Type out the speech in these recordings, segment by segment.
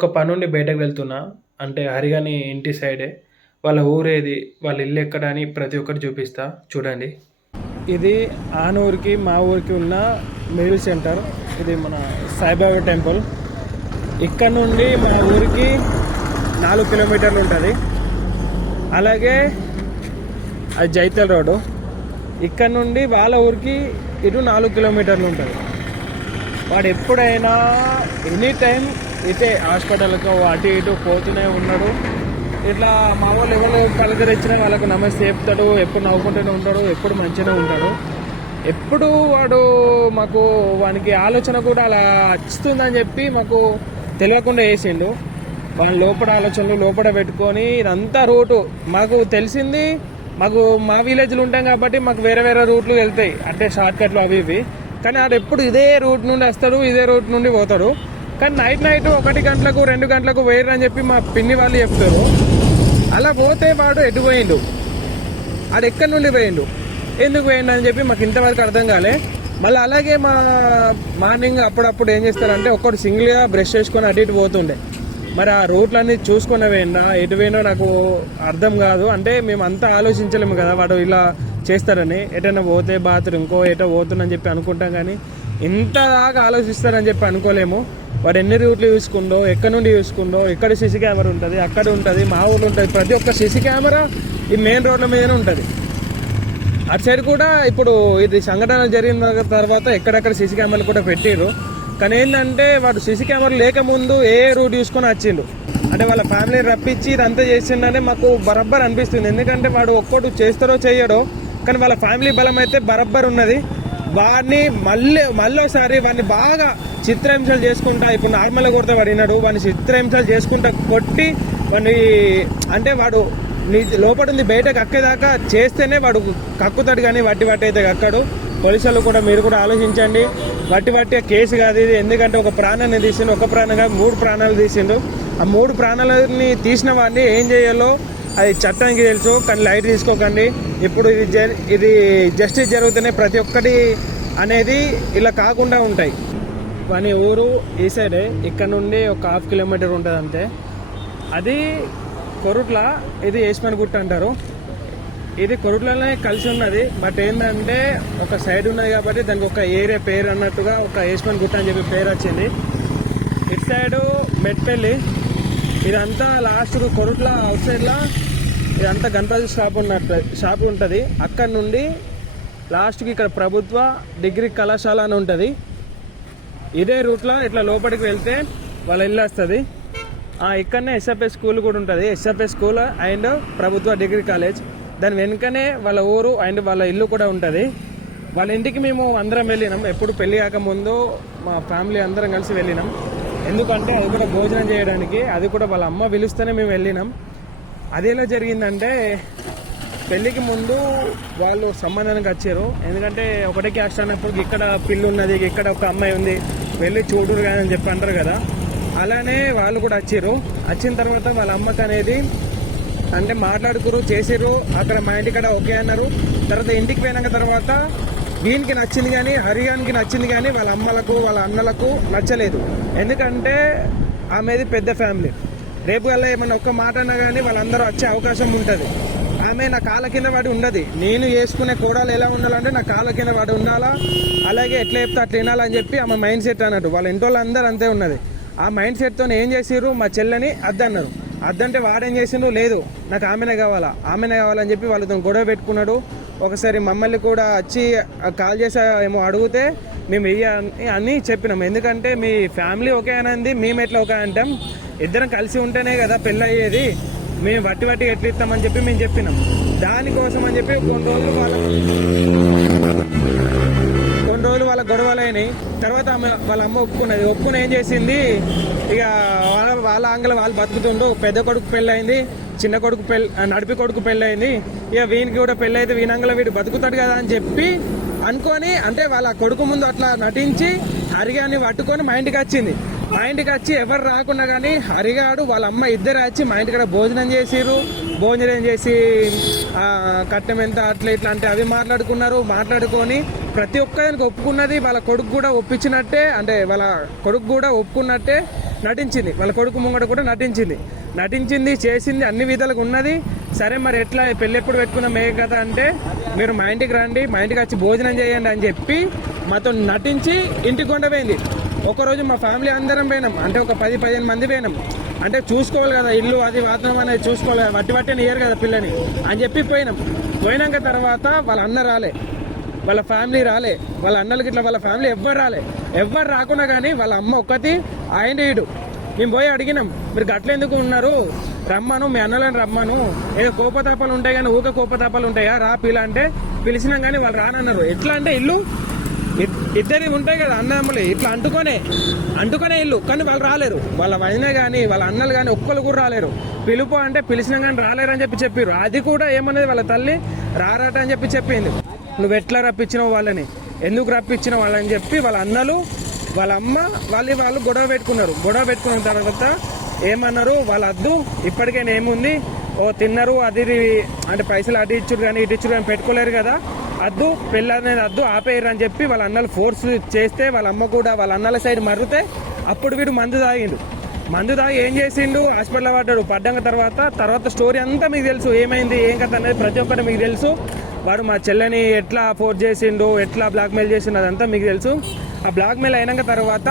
ఒక పనుండి బయటకు వెళ్తున్నా. అంటే హరిగాని ఇంటి సైడే. వాళ్ళ ఊరేది, వాళ్ళ ఇల్లు ఎక్కడ అని ప్రతి ఒక్కటి చూపిస్తా చూడండి. ఇది ఆనూరికి మా ఊరికి ఉన్న మిడిల్ సెంటర్. ఇది మన సాయిబాబా టెంపుల్. ఇక్కడ నుండి మా ఊరికి 4 కిలోమీటర్లు ఉంటుంది. అలాగే అది జైతల్ రోడ్డు. ఇక్కడ నుండి వాళ్ళ ఊరికి ఇటు 4 కిలోమీటర్లు ఉంటుంది. వాడు ఎప్పుడైనా ఎనీ టైం ఇటే హాస్పిటల్కి అటు ఇటు పోతూనే ఉన్నాడు. ఇట్లా మా వాళ్ళు ఎవరు పలకరించినా వాళ్ళకు నమస్తే చెప్తాడు. ఎప్పుడు నవ్వుకుంటూనే ఉంటాడు, ఎప్పుడు మంచిగానే ఉంటాడు. ఎప్పుడు వాడు మాకు వానికి ఆలోచన కూడా అలా వస్తుందని చెప్పి మాకు తెలియకుండా వేసిండు. వాళ్ళ లోపల ఆలోచనలు లోపల పెట్టుకొని ఇదంతా రూటు మాకు తెలిసింది. మాకు మా విలేజ్లు ఉంటాం కాబట్టి మాకు వేరే వేరే రూట్లు వెళ్తాయి, అంటే షార్ట్కట్లు అవి ఇవి. కానీ వాడు ఎప్పుడు ఇదే రూట్ నుండి వస్తాడు, ఇదే రూట్ నుండి పోతాడు. కానీ నైట్ 1 గంటలకు 2 గంటలకు వేయరు అని చెప్పి మా పిన్ని వాళ్ళు చెప్తారు. అలా పోతే వాడు ఎటు పోయిండు, వాడు ఎక్కడి నుండి పోయిండు, ఎందుకు పోయిండు అని చెప్పి మాకు ఇంతవరకు అర్థం కాలే. మళ్ళీ అలాగే మా మార్నింగ్ అప్పుడప్పుడు ఏం చేస్తారంటే ఒక్కడు సింగిల్గా బ్రష్ చేసుకొని అటు ఇటు పోతుండే. మరి ఆ రూట్లన్నీ చూసుకునే పోయిందా ఎటు పోయినా నాకు అర్థం కాదు. అంటే మేము అంతా ఆలోచించలేము కదా వాడు ఇలా చేస్తారని. ఎటైనా పోతే బాత్రూమ్కో ఎటో పోతుందని చెప్పి అనుకుంటాం, కానీ ఇంత దాకా ఆలోచిస్తారని చెప్పి అనుకోలేము. వాడు ఎన్ని రూట్లు చూసుకుండో, ఎక్కడి నుండి చూసుకుండో, ఎక్కడ సీసీ కెమెరా ఉంటుంది, అక్కడ ఉంటుంది, మా ఊళ్ళో ఉంటుంది. ప్రతి ఒక్క సీసీ కెమెరా ఈ మెయిన్ రోడ్ల మీదనే ఉంటుంది. అటు సైడ్ కూడా ఇప్పుడు ఇది సంఘటన జరిగిన తర్వాత ఎక్కడెక్కడ సీసీ కెమెరాలు కూడా పెట్టిరు. కానీ ఏంటంటే వాడు సీసీ కెమెరా లేకముందు ఏ రూట్ చూసుకొని వచ్చిండు. అంటే వాళ్ళ ఫ్యామిలీ రప్పించి ఇదంతా చేసిండనే మాకు బరబ్బర్ అనిపిస్తుంది. ఎందుకంటే వాడు ఒక్కడు చేస్తారో చేయడో, కానీ వాళ్ళ ఫ్యామిలీ బలం అయితే బరబ్బర్ ఉన్నది. వాడిని మళ్ళీసారి వాడిని బాగా చిత్రహింసలు చేసుకుంటా, ఇప్పుడు నార్మల్గా కొడితే వాడు విన్నాడు, వాడిని చిత్రహింసలు చేసుకుంటా కొట్టి వాడిని, అంటే వాడు నీ లోపల ఉంది బయటకు కక్కేదాకా చేస్తేనే వాడు కక్కుతాడు, కానీ వట్టి అయితే కక్కడు. పోలీసులు కూడా మీరు కూడా ఆలోచించండి. వట్టి కేసు కాదు ఇది. ఎందుకంటే ఒక ప్రాణాన్ని తీసిండు, ఒక ప్రాణం కాదు 3 ప్రాణాలు తీసిండు. ఆ 3 ప్రాణాలని తీసిన వాడిని ఏం చేయాలో అది చట్టానికి తెలుసు, కానీ లైట్ తీసుకోకండి. ఇప్పుడు ఇది జస్టిస్ జరుగుతూనే ప్రతి ఒక్కటి అనేది ఇలా కాకుండా ఉంటాయి. వాని ఊరు ఈ సైడే, ఇక్కడ నుండి ఒక 1/2 కిలోమీటర్ ఉంటుంది అంతే. అది కొరుట్ల, ఇది ఏస్మన్ గుట్ట అంటారు. ఇది కొరుట్లనే కలిసి ఉన్నది. బట్ ఏంటంటే ఒక సైడ్ ఉన్నది కాబట్టి దానికి ఒక ఏరియా పేరు అన్నట్టుగా ఒక ఏస్మన్ గుట్ట అని చెప్పి పేరు వచ్చింది. ఇటు సైడు మెట్పల్లి, ఇదంతా లాస్ట్ కొరుట్ల అవుట్ సైడ్లో ఇదంతా గణపతి షాప్ ఉంటుంది. అక్కడ నుండి లాస్ట్కి ఇక్కడ ప్రభుత్వ డిగ్రీ కళాశాల అని ఉంటుంది. ఇదే రూట్లో ఇట్లా లోపలికి వెళ్తే వాళ్ళ ఇల్లు వస్తుంది. ఇక్కడనే ఎస్ఎఫ్ఎస్ స్కూల్ కూడా ఉంటుంది. ఎస్ఎఫ్ఎస్ స్కూల్ అండ్ ప్రభుత్వ డిగ్రీ కాలేజ్, దాని వెనుకనే వాళ్ళ ఊరు అండ్ వాళ్ళ ఇల్లు కూడా ఉంటుంది. వాళ్ళ ఇంటికి మేము అందరం వెళ్ళినాం. ఎప్పుడు పెళ్ళి కాకముందు మా ఫ్యామిలీ అందరం కలిసి వెళ్ళినాం. ఎందుకంటే అది కూడా భోజనం చేయడానికి, అది కూడా వాళ్ళ అమ్మ పిలుస్తేనే మేము వెళ్ళినాం. అది ఎలా జరిగిందంటే పెళ్ళికి ముందు వాళ్ళు సంబంధానికి వచ్చారు. ఎందుకంటే ఒకటే క్యాస్ట్ అన్నప్పుడు ఇక్కడ పిల్లి ఉన్నది, ఇక్కడ ఒక అమ్మాయి ఉంది, వెళ్ళి చూడురు కానీ అని చెప్పి అంటారు కదా. అలానే వాళ్ళు కూడా వచ్చారు. వచ్చిన తర్వాత వాళ్ళ అమ్మకి అనేది అంటే మాట్లాడుకురు చేసారు. అక్కడ మా ఇంటికాడ ఓకే అన్నారు. తర్వాత ఇంటికి పోయినాక తర్వాత వీనికి నచ్చింది కానీ హరిగానికి నచ్చింది, కానీ వాళ్ళ అమ్మలకు వాళ్ళ అన్నలకు నచ్చలేదు. ఎందుకంటే ఆమెది పెద్ద ఫ్యామిలీ. రేపు వల్ల ఏమన్నా ఒక్క మాట అన్నా కానీ వాళ్ళందరూ వచ్చే అవకాశం ఉంటుంది. ఆమె నా కాళ్ళ కింద పడి ఉండదు. నేను చేసుకునే కోడలు ఎలా ఉండాలంటే నా కాళ్ళ కింద పడి ఉండాలా, అలాగే ఎట్లా చెప్తే అట్లా వినాలని చెప్పి ఆమె మైండ్ సెట్ అన్నట్టు. వాళ్ళ ఇంటి వాళ్ళందరూ అంతే ఉన్నది. ఆ మైండ్ సెట్తో ఏం చేసిర్రు, మా చెల్లని అద్దన్నారు. అద్దంటే వాడేం చేసిండు, లేదు నాకు ఆమెనే కావాలని చెప్పి వాళ్ళతో గొడవ పెట్టుకున్నాడు. ఒకసారి మమ్మల్ని కూడా వచ్చి కాల్ చేసా ఏమో అడిగితే మేము అని చెప్పినాం. ఎందుకంటే మీ ఫ్యామిలీ ఓకే అనంది, మేము ఎట్లా ఓకే అంటాం, ఇద్దరం కలిసి ఉంటేనే కదా పెళ్ళి అయ్యేది, మేము వట్టి ఎట్లా ఇస్తామని చెప్పి మేము చెప్పినాం. దానికోసం అని చెప్పి కొన్ని రోజులు వాళ్ళ గొడవలు అయినాయి. తర్వాత వాళ్ళ అమ్మ ఒప్పుకుని ఏం చేసింది, ఇక వాళ్ళ ఆంగల వాళ్ళు బతుకుతుండు. పెద్ద కొడుకు పెళ్ళయింది, చిన్న కొడుకు నడిపి కొడుకు పెళ్ళయింది. ఇక వీనికి కూడా పెళ్ళైతే వీనంగల వీడు బతుకుతాడు కదా అని చెప్పి అనుకొని, అంటే వాళ్ళ కొడుకు ముందు అట్లా నటించి హరిగాన్ని పట్టుకొని మా ఇంటికి వచ్చింది. మా ఇంటికి వచ్చి ఎవరు రాకుండా కానీ హరిగాడు వాళ్ళ అమ్మ ఇద్దరు వచ్చి మా ఇంటికాడ భోజనం చేసిర్రు. భోజనం చేసి కట్నం ఎంత అట్లా ఇట్లా అంటే అవి మాట్లాడుకొని ప్రతి ఒక్కదానికి ఒప్పుకున్నది. వాళ్ళ కొడుకు కూడా ఒప్పించినట్టే, అంటే వాళ్ళ కొడుకు కూడా ఒప్పుకున్నట్టే నటించింది, వాళ్ళ కొడుకు ముంగట కూడా నటించింది చేసింది, అన్ని విధాలుగా ఉన్నది. సరే మరి ఎట్లా పెళ్ళి ఎప్పుడు పెట్టుకున్నాం ఏ కదా అంటే, మీరు మా ఇంటికి రండి, మా ఇంటికి వచ్చి భోజనం చేయండి అని చెప్పి మాతో నటించి ఇంటికి కొండపోయింది. ఒకరోజు మా ఫ్యామిలీ అందరం పోయినాం, అంటే ఒక 10-15 మంది పోయినాం. అంటే చూసుకోవాలి కదా, ఇల్లు అది వాతావరణం అనేది చూసుకోవాలి కదా, వట్టి ఇయ్యరు కదా పిల్లని అని చెప్పి పోయినాక తర్వాత వాళ్ళ అన్న రాలే, వాళ్ళ ఫ్యామిలీ రాలే, వాళ్ళ అన్నలకి ఇట్లా వాళ్ళ ఫ్యామిలీ ఎవ్వరు రాకున్నా కానీ వాళ్ళ అమ్మ ఒక్కటి ఆయన ఈడు. మేము పోయి అడిగినాం, మీరు గట్లెందుకు ఉన్నారు, రమ్మను మీ అన్నలను రమ్మను, ఏదో కోపతాపాలు ఉంటాయి కానీ ఊక కోపతాపాలు ఉంటాయా, రా పిల్ల అంటే పిలిచినాం కానీ వాళ్ళు రానన్నారు. ఎట్లా అంటే ఇల్లు ఇద్దరి ఉంటాయి కదా అన్నమ్మలు, ఇట్లా అంటుకునే ఇల్లు, కానీ వాళ్ళు రాలేరు. వాళ్ళ వదిన కానీ వాళ్ళ అన్నలు కానీ ఒక్కరు కూడా రాలేరు. పిలుపు అంటే పిలిచినా కానీ రాలేరు అని చెప్పారు. అది కూడా ఏమన్నది వాళ్ళ తల్లి, రారాట అని చెప్పింది. నువ్వు ఎట్లా రప్పించినావు వాళ్ళని, ఎందుకు రప్పించినావు వాళ్ళని చెప్పి వాళ్ళ అన్నలు వాళ్ళ అమ్మ వాళ్ళు గొడవ పెట్టుకున్న తర్వాత ఏమన్నారు, వాళ్ళ అద్దు ఇప్పటికైనా ఏముంది, తిన్నారు అది అంటే పైసలు అటు ఇచ్చుడు కానీ ఇటు ఇచ్చుడు కానీ పెట్టుకోలేరు కదా, అద్దు పెళ్ళి అనేది అద్దు ఆపేయరు అని చెప్పి వాళ్ళ అన్నలు ఫోర్స్ చేస్తే వాళ్ళ అమ్మ కూడా వాళ్ళ అన్నల సైడ్ మర్రితే అప్పుడు వీడు మందు తాగి ఏం చేసిండు, హాస్పిటల్లో పడ్డాక తర్వాత స్టోరీ అంతా మీకు తెలుసు, ఏమైంది ఏం కథ అనేది ప్రతి ఒక్కటి మీకు తెలుసు. వాడు మా చెల్లని ఎట్లా ఫోర్స్ చేసిండు, ఎట్లా బ్లాక్మెయిల్ చేసిండు అదంతా మీకు తెలుసు. ఆ బ్లాక్మెయిల్ అయినాక తర్వాత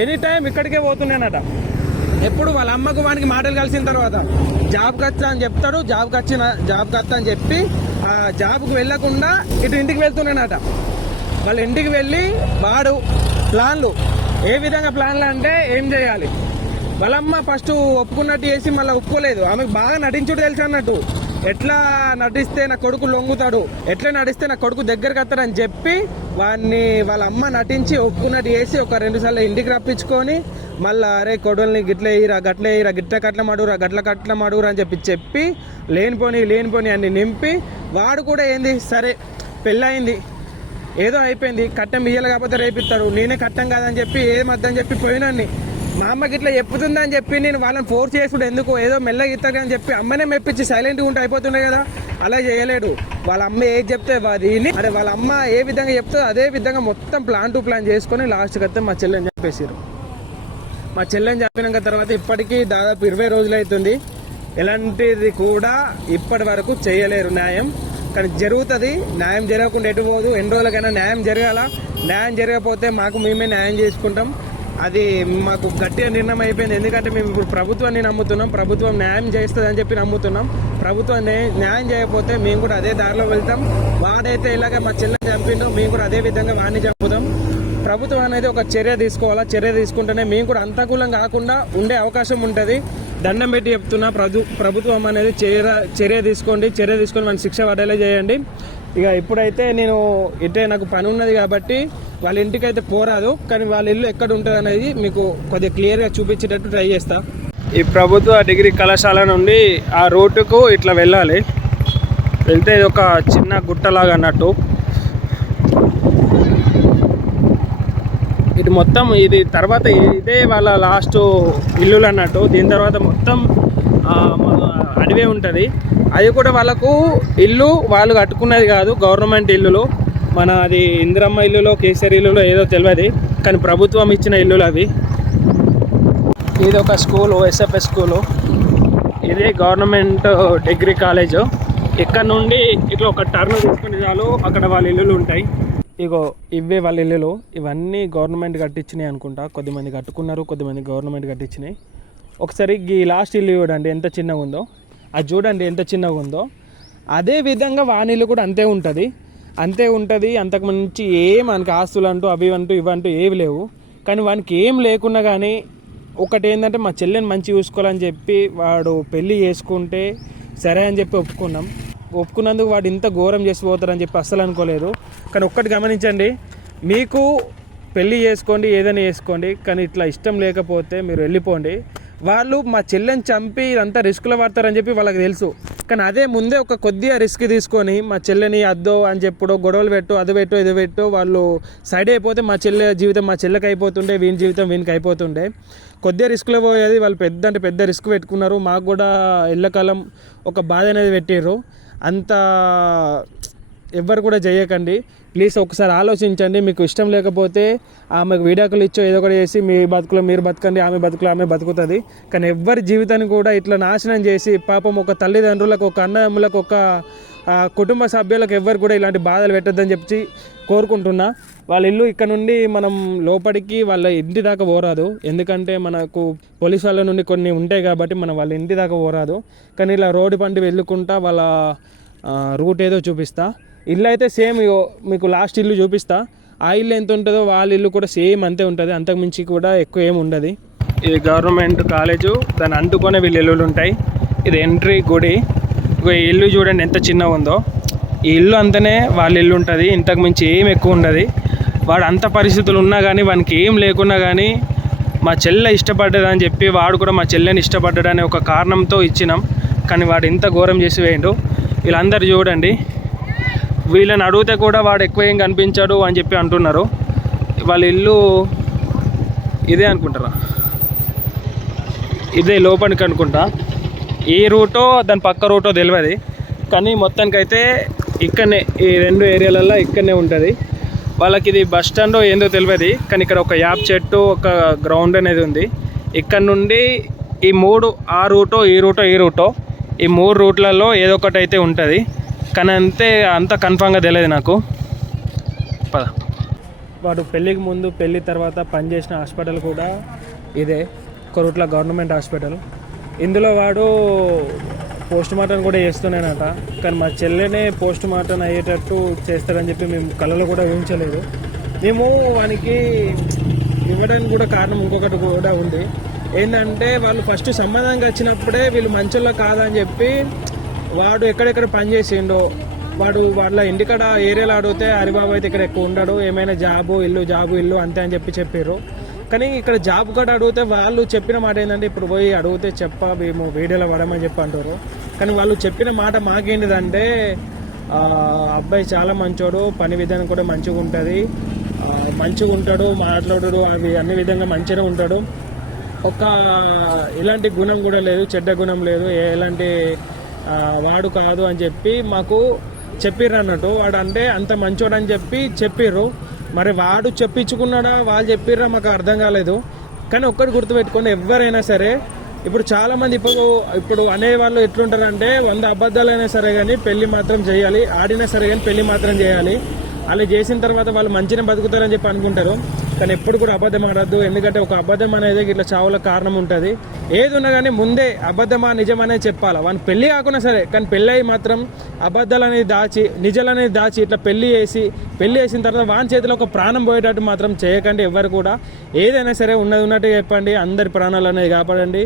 ఎనీ టైం ఇక్కడికే పోతున్నానట. ఎప్పుడు వాళ్ళ అమ్మకు వానికి మాటలు కలిసిన తర్వాత జాబ్కి వచ్చా అని చెప్తాడు, జాబ్కి వస్తా అని చెప్పి ఆ జాబ్కి వెళ్ళకుండా ఇటు ఇంటికి వెళ్తున్నానట. వాళ్ళ ఇంటికి వెళ్ళి వాడు ప్లాన్లు, ఏ విధంగా ప్లాన్లు అంటే ఏం చేయాలి, వాళ్ళమ్మ ఫస్ట్ ఒప్పుకున్నట్టు చేసి మళ్ళీ ఒప్పుకోలేదు. ఆమెకు బాగా నటించుడు తెలుసు అన్నట్టు, ఎట్లా నటిస్తే నా కొడుకు లొంగుతాడు, ఎట్లా నటిస్తే నా కొడుకు దగ్గరకు వస్తాడని చెప్పి వాళ్ళ అమ్మ నటించి ఒప్పుకున్నట్టు చేసి ఒక 2 సార్లు ఇంటికి రప్పించుకొని మళ్ళీ అరే కొడుల్ని గిట్ల కట్ల మడురా అని చెప్పి లేనిపోని అన్ని నింపి వాడు కూడా ఏంది సరే పెళ్ళయింది ఏదో అయిపోయింది, కట్టం ఇయ్యాలి కాకపోతే రేపిస్తారు, నేనే కట్టం కాదని చెప్పి ఏమద్దని చెప్పి పోయినాన్ని. మా అమ్మకి ఇట్లా చెప్పుతుందని చెప్పి నేను వాళ్ళని ఫోర్స్ చేసుడు ఎందుకు, ఏదో మెల్లగా ఇస్తాడని చెప్పి అమ్మనే మెప్పించి సైలెంట్గా ఉంటే అయిపోతుండే కదా, అలా చేయలేడు. వాళ్ళ అమ్మ ఏది చెప్తే దీన్ని అరే వాళ్ళ అమ్మ ఏ విధంగా చెప్తే అదే విధంగా మొత్తం ప్లాన్ చేసుకొని లాస్ట్కి వస్తే మా చెల్లెని చెప్పేసారు. మా చెల్లెని చెప్పినాక తర్వాత ఇప్పటికీ దాదాపు 20 రోజులు అవుతుంది. ఎలాంటిది కూడా ఇప్పటి వరకు చేయలేరు న్యాయం, కానీ జరుగుతుంది. న్యాయం జరగకుండా ఎటు పోదు, ఎన్ని రోజులకైనా న్యాయం జరగాల. న్యాయం జరగకపోతే మేమే న్యాయం చేసుకుంటాం. అది మాకు గట్టిగా నిర్ణయం అయిపోయింది. ఎందుకంటే మేము ఇప్పుడు ప్రభుత్వాన్ని నమ్ముతున్నాం, ప్రభుత్వం న్యాయం చేస్తుంది అని చెప్పి నమ్ముతున్నాం. ప్రభుత్వం న్యాయం చేయకపోతే మేము కూడా అదే దారిలో వెళ్తాం. వాడైతే ఇలాగ మా చెల్లెని చంపిండో మేము కూడా అదే విధంగా వాడిని చంపుతాం. ప్రభుత్వం అనేది ఒక చర్య తీసుకోవాలా, చర్య తీసుకుంటేనే మేము కూడా అంతకూలం కాకుండా ఉండే అవకాశం ఉంటుంది. దండం పెట్టి చెప్తున్నా, ప్రభుత్వం అనేది చర్య తీసుకొని మన శిక్ష పడేలా చేయండి. ఇక ఇప్పుడైతే నేను నాకు పని ఉన్నది కాబట్టి వాళ్ళ ఇంటికి అయితే పోరాదు, కానీ వాళ్ళ ఇల్లు ఎక్కడ ఉంటుంది అనేది మీకు కొద్దిగా క్లియర్గా చూపించేటట్టు ట్రై చేస్తా. ఈ ప్రభుత్వ డిగ్రీ కళాశాల నుండి ఆ రోడ్డుకు ఇట్లా వెళ్తే ఇది ఒక చిన్న గుట్టలాగా అన్నట్టు. ఇది మొత్తం తర్వాత ఇదే వాళ్ళ లాస్ట్ ఇల్లులు అన్నట్టు. దీని తర్వాత మొత్తం అడవే ఉంటుంది. అది కూడా వాళ్ళకు ఇల్లు వాళ్ళు కట్టుకున్నది కాదు, గవర్నమెంట్ ఇల్లులు. అది ఇందిరమ్మ ఇల్లులో కేసీఆర్ ఇల్లులో ఏదో తెలియదు, కానీ ప్రభుత్వం ఇచ్చిన ఇల్లులు అవి. ఇది ఒక స్కూలు, ఎస్ఎఫ్ఎస్ స్కూలు. ఇది గవర్నమెంట్ డిగ్రీ కాలేజు. ఇక్కడ నుండి ఇట్లా ఒక టర్న్ తీసుకుని చాలు అక్కడ వాళ్ళ ఇల్లులు ఉంటాయి. ఇవే వాళ్ళ ఇల్లులు. ఇవన్నీ గవర్నమెంట్ కట్టించినాయి అనుకుంటా. కొద్దిమంది కట్టుకున్నారు, కొద్దిమంది గవర్నమెంట్ కట్టించినాయి. ఒకసారి ఈ లాస్ట్ ఇల్లు చూడండి ఎంత చిన్నగా ఉందో, అది చూడండి ఎంత చిన్నగా ఉందో. అదే విధంగా వాని ఇల్లు కూడా అంతే ఉంటుంది. అంతకు మించి మనకి ఆస్తులు అంటూ ఇవంటూ ఏవి లేవు. కానీ వానికి ఏం లేకున్నా కానీ ఒకటి ఏంటంటే మా చెల్లెని మంచి చూసుకోవాలని చెప్పి వాడు పెళ్ళి చేసుకుంటే సరే అని చెప్పి ఒప్పుకున్నందుకు వాడు ఇంత ఘోరం చేసిపోతారని చెప్పి అస్సలు అనుకోలేదు. కానీ ఒక్కటి గమనించండి, మీకు పెళ్ళి చేసుకోండి, ఏదైనా చేసుకోండి, కానీ ఇట్లా ఇష్టం లేకపోతే మీరు వెళ్ళిపోండి. వాళ్ళు మా చెల్లెని చంపి ఇదంతా రిస్క్లో పడతారని చెప్పి వాళ్ళకి తెలుసు. కానీ అదే ముందే ఒక కొద్దిగా రిస్క్ తీసుకొని మా చెల్లెని అద్దో అని చెప్పుడు, గొడవలు పెట్టు, అది పెట్టు వాళ్ళు సైడ్ అయిపోతే మా చెల్లె జీవితం మా చెల్లెకి అయిపోతుండే, వీని జీవితం వీనికి అయిపోతుండే. కొద్దిగా రిస్క్లో పోయేది వాళ్ళు పెద్ద రిస్క్ పెట్టుకున్నారు. మాకు కూడా ఎల్లకాలం ఒక బాధ అనేది పెట్టారు. అంత ఎవ్వరు కూడా చేయకండి ప్లీజ్. ఒకసారి ఆలోచించండి. మీకు ఇష్టం లేకపోతే ఆమెకు విడాకులు ఇచ్చో ఏదో ఒకటి చేసి మీ బతుకులో మీరు బతకండి, ఆమె బతుకులో ఆమె బతుకుతుంది. కానీ ఎవ్వరి జీవితాన్ని కూడా ఇట్లా నాశనం చేసి పాపం ఒక తల్లిదండ్రులకు, ఒక అన్నదమ్ములకు, ఒక కుటుంబ సభ్యులకు ఎవ్వరు కూడా ఇలాంటి బాధలు పెట్టొద్దని చెప్పి కోరుకుంటున్నా. వాళ్ళ ఇల్లు ఇక్కడ నుండి మనం లోపలికి వాళ్ళ ఇంటి దాకా పోరాదు, ఎందుకంటే మనకు పోలీస్ వాళ్ళ నుండి కొన్ని ఉంటాయి కాబట్టి మనం వాళ్ళ ఇంటి దాకా పోరాదు. కానీ ఇలా రోడ్డు పంటి వెళ్ళుకుంటా వాళ్ళ రూట్ ఏదో చూపిస్తా. ఇల్లు అయితే సేమ్ మీకు లాస్ట్ ఇల్లు చూపిస్తా. ఆ ఇల్లు ఎంత ఉంటుందో వాళ్ళ ఇల్లు కూడా సేమ్ అంతే ఉంటుంది, అంతకుమించి కూడా ఎక్కువ ఏమి ఉండదు. ఇది గవర్నమెంట్ కాలేజు, దాన్ని అంటుకొనే వీళ్ళు ఇల్లులు ఉంటాయి. ఇది ఎంట్రీ గుడి. ఈ ఇల్లు చూడండి ఎంత చిన్నగా ఉందో. ఈ ఇల్లు అంతనే వాళ్ళ ఇల్లు ఉంటుంది, ఇంతకు మించి ఏం ఎక్కువ ఉండదు. వాడు అంత పరిస్థితులు ఉన్నా కానీ వానికి ఏం లేకున్నా కానీ మా చెల్లె ఇష్టపడ్డదని చెప్పి వాడు కూడా మా చెల్లెని ఇష్టపడ్డాడనే ఒక కారణంతో ఇచ్చినాం. కానీ వాడు ఇంత ఘోరం చేసి వేయండు. వీళ్ళందరూ చూడండి, వీళ్ళని అడిగితే కూడా వాడు ఎక్కువ ఏం కనిపించాడు అని చెప్పి అంటున్నారు. వాళ్ళ ఇల్లు ఇదే అనుకుంటారా, ఇదే లోపలికి అనుకుంటా. ఏ రూటో దాని పక్క రూటో తెలియదు, కానీ మొత్తానికైతే ఇక్కడనే ఈ రెండు ఏరియాలలో ఇక్కడనే ఉంటుంది. వాళ్ళకి ఇది బస్ స్టాండ్ ఏందో తెలియదు, కానీ ఇక్కడ ఒక యాప్ చెట్టు, ఒక గ్రౌండ్ అనేది ఉంది. ఇక్కడ నుండి ఈ మూడు, ఆ రూటో ఈ రూటో ఈ రూటో, ఈ మూడు రూట్లలో ఏదో ఒకటి అయితే ఉంటుంది. కానీ అంత కన్ఫామ్గా తెలియదు నాకు. పద. వాడు పెళ్ళికి ముందు, పెళ్ళి తర్వాత పనిచేసిన హాస్పిటల్ కూడా ఇదే, ఒక రూట్లో గవర్నమెంట్ హాస్పిటల్. ఇందులో వాడు పోస్ట్ మార్టం కూడా చేస్తున్నానట. కానీ మా చెల్లెనే పోస్ట్ మార్టం అయ్యేటట్టు చేస్తాడని చెప్పి మేము కళలో కూడా ఊహించలేదు. మేము వానికి ఇవ్వడానికి కూడా కారణం ఇంకొకటి కూడా ఉంది. ఏంటంటే వాళ్ళు ఫస్ట్ సంబంధంగా వచ్చినప్పుడే వీళ్ళు మంచోళ్ళ కాదని చెప్పి వాడు ఎక్కడెక్కడ పని చేసిండో, వాడు వాళ్ళ ఇంటికాడ ఏరియాలో అడిగితే హరిబాబు అయితే ఇక్కడ ఎక్కువ ఉండడు, ఏమైనా జాబు ఇల్లు అంతే అని చెప్పారు. కానీ ఇక్కడ జాబ్ కూడా అడిగితే వాళ్ళు చెప్పిన మాట ఏంటంటే, ఇప్పుడు పోయి అడిగితే మేము వీడియోలో పడమని చెప్పి అంటారు. కానీ వాళ్ళు చెప్పిన మాట మాకేంటిదంటే, అబ్బాయి చాలా మంచోడు, పని విధానం కూడా మంచిగా ఉంటుంది, మంచిగా ఉంటాడు, మాట్లాడు అవి అన్ని విధంగా మంచిగా ఉంటాడు, ఒక ఎలాంటి గుణం కూడా లేదు, చెడ్డ గుణం లేదు, ఎలాంటి వాడు కాదు అని చెప్పి మాకు చెప్పిర్రు అన్నట్టు. వాడు అంటే అంత మంచోడు అని చెప్పిర్రు. మరి వాడు చెప్పించుకున్నాడా వాళ్ళు చెప్పిర్రా మాకు అర్థం కాలేదు. కానీ ఒక్కటి గుర్తుపెట్టుకోండి, ఎవరైనా సరే ఇప్పుడు చాలామంది ఇప్పుడు అనేవాళ్ళు ఎట్లుంటారంటే 100 అబద్ధాలైనా సరే కానీ పెళ్లి మాత్రం చేయాలి, ఆడినా సరే కానీ పెళ్లి మాత్రం చేయాలి, అలా చేసిన తర్వాత వాళ్ళు మంచిగా బతుకుతారని చెప్పి అనుకుంటారు. కానీ ఎప్పుడు కూడా అబద్ధం ఆడద్దు, ఎందుకంటే ఒక అబద్ధం అనేది ఇట్లా చావులకు కారణం ఉంటుంది. ఏది ఉన్నా కానీ ముందే అబద్ధమా నిజమనేది చెప్పాలి. వాని పెళ్ళి కాకుండా సరే, కానీ పెళ్ళి అయ్యి మాత్రం అబద్ధాలు అనేది దాచి, నిజాలు అనేది దాచి ఇట్లా పెళ్లి చేసిన తర్వాత వాని చేతిలో ఒక ప్రాణం పోయేటట్టు మాత్రం చేయకండి. ఎవరు కూడా ఏదైనా సరే ఉన్నది ఉన్నట్టు చెప్పండి, అందరి ప్రాణాలు అనేది కాపాడండి.